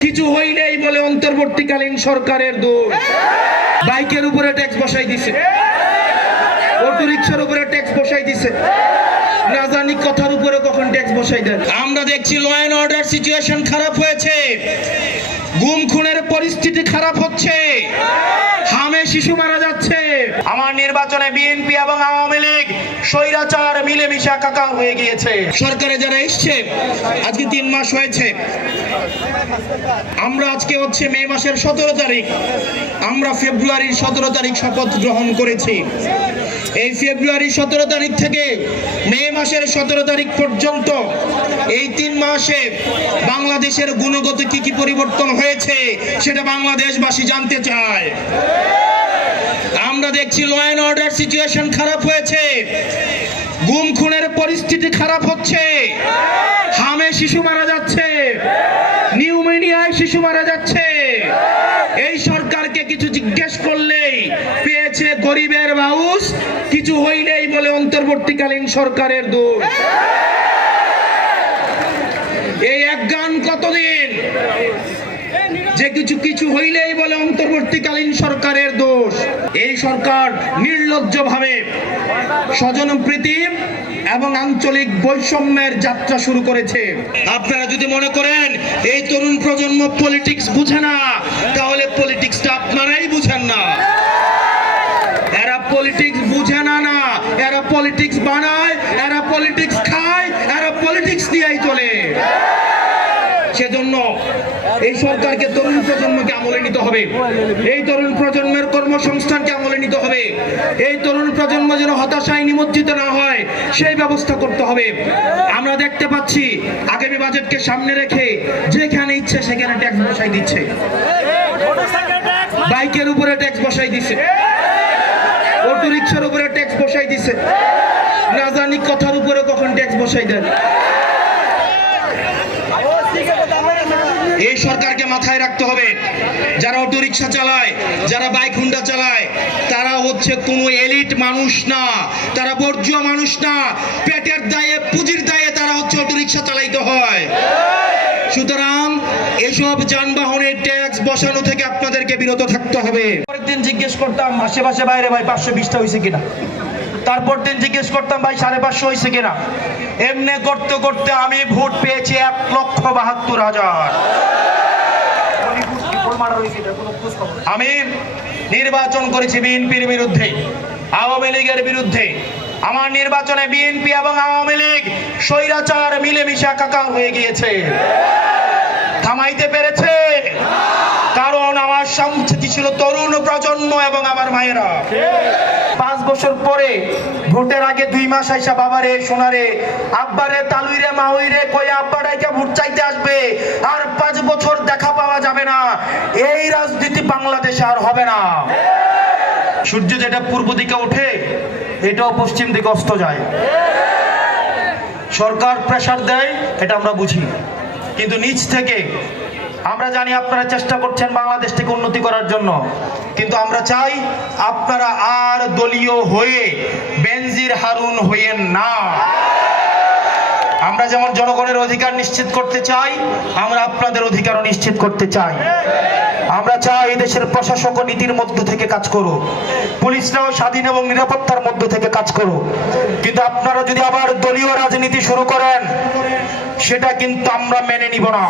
কিছু হইলেই বলে অন্তর্বর্তীকালীন সরকারের দোষ। বাইকের উপরে ট্যাক্স বসাই দিছে, অটো রিকশার উপরে ট্যাক্স বসাই দিছে, না জানি কথার উপরে কখন ট্যাক্স বসাই দেন। আমরা দেখছি ল এন্ড অর্ডার সিচুয়েশন খারাপ হয়েছে, গুম খুনের পরিস্থিতি খারাপ হচ্ছে, হামে শিশু মারা যাচ্ছে। আমার নির্বাচনে বিএনপি এবং আওয়ামী লীগ স্বৈরাচার মিলেমিশে একাকার হয়ে গিয়েছে। সরকারে যারা এসছে আজকে 3 মাস হয়েছে। আমরা আজকে হচ্ছে মে মাসের 17 তারিখ, আমরা ফেব্রুয়ারির 17 তারিখ শপথ গ্রহণ করেছি। এই ফেব্রুয়ারি 17 তারিখ থেকে মে মাসের 17 তারিখ পর্যন্ত এই 3 মাসে বাংলাদেশের গুণগত কি পরিবর্তন হয়েছে সেটা বাংলাদেশবাসী জানতে চায়। আমরা দেখছি ল এন্ড অর্ডার সিচুয়েশন খারাপ হয়েছে, গুম খুনের পরিস্থিতি খারাপ হচ্ছে, হামে শিশু মারা যাচ্ছে, নিউমোনিয়ায় শিশু মারা যাচ্ছে। এই সরকারকে কিছু জিজ্ঞেস করলেই পেয়েছে গরিবের বাউস, কিছু হইলেই বলে অন্তর্বর্তীকালীন সরকারের দোষ। এই এক গান কতদিন যে কিছু হইলেই বলে অন্তর্বর্তীকালীন সরকারের দোষ। এই সরকার নির্লজ্জভাবে স্বজনপ্রীতি এবং আঞ্চলিক বৈষম্যের যাত্রা শুরু করেছে। আপনারা যদি মনে করেন এই তরুণ প্রজন্ম পলিটিক্স বুঝে না, তাহলে পলিটিক্সটা আপনারাই বুঝেন না। এরা পলিটিক্স বুঝে না, এরা পলিটিক্স বানায়, এরা পলিটিক্স খায়, এরা পলিটিক্স দিয়েই চলে। সেজন্য এই সরকারকে তরুণ প্রজন্মকে আমলে নিতে হবে, এই তরুণ প্রজন্মের কর্মসংস্থানকে আমলে নিতে হবে, এই তরুণ প্রজন্ম যেন হতাশায় নিমজ্জিত না হয় সেই ব্যবস্থা করতে হবে। আমরা দেখতে পাচ্ছি আগামী বাজেটকে সামনে রেখে যেখানে ইচ্ছে সেখানে ট্যাক্স বসাই দিচ্ছে, বাইকের উপরে ট্যাক্স বসাই দিচ্ছে, অটো রিকশার উপরে ট্যাক্স বসাই দিচ্ছে, না জানি কথার উপরে কখন ট্যাক্স বসাই দেন। এই সরকারকে মাথায় রাখতে হবে, যারা অটো রিকশা চালায়, যারা বাইক হুন্ডা চালায়, তারা হচ্ছে কোনো এলিট মানুষ না, তারা বর্জ্য মানুষ না। পেটের দায়ে পুঁজির দায়ে তারা হচ্ছে অটো রিকশা চালাইতে হয়। সুতরাং এসব যানবাহনের ট্যাক্স বসানো থেকে আপনাদেরকে বিরত থাকতে হবে। পরের দিন জিজ্ঞেস করতাম আশেপাশে বাইরে ভাই 520টা হয়েছে কিনা, তারপর দিন জিজ্ঞেস করতাম ভাই 550 হয়েছে কিনা। এমনি করতে করতে আমি ভোট পেয়েছি 1,72,000। আমি নির্বাচন করেছি বিএনপির বিরুদ্ধে, আওয়ামী লীগের বিরুদ্ধে। আমার নির্বাচনে বিএনপি এবং আওয়ামী লীগ স্বৈরাচার মিলেমিশে একাকার হয়ে গিয়েছে। থামাইতে পেরেছে, কারণ আমার সামনে ছিল তরুণ প্রজন্ম এবং আমার মায়েরা। 5 বছর পরে ভোটের আগে 2 মাস আইসা বাবারে সোনারে আব্বারে তালুইরে মাউইরে কই আব্বারাইকে ভোট চাইতে আসবে, আর 5 বছর দেখা পাওয়া যাবে না। এই রাজনীতি বাংলাদেশে আর হবে না। সূর্য যেটা পূর্ব দিকে ওঠে এটাও পশ্চিম দিকে অস্ত যায়। সরকার প্রেসার দেয়, এটা আমরা বুঝি, কিন্তু নিচ থেকে আমরা জানি আপনারা চেষ্টা করছেন বাংলাদেশ থেকে উন্নতি করার জন্য, কিন্তু আমরা চাই আপনারা আর দলীয় হয়ে বেনজির হারুন হইয়েন না। আমরা যেমন জনগণের অধিকার নিশ্চিত করতে চাই, আমরা আপনাদের অধিকারও নিশ্চিত করতে চাই। আমরা চাই দেশের প্রশাসক ও নীতির মধ্য থেকে কাজ করুক, পুলিশরাও স্বাধীন এবং নিরাপত্তার মধ্য থেকে কাজ করুক। কিন্তু আপনারা যদি আবার দলীয় রাজনীতি শুরু করেন, সেটা কিন্তু আমরা মেনে নিব না।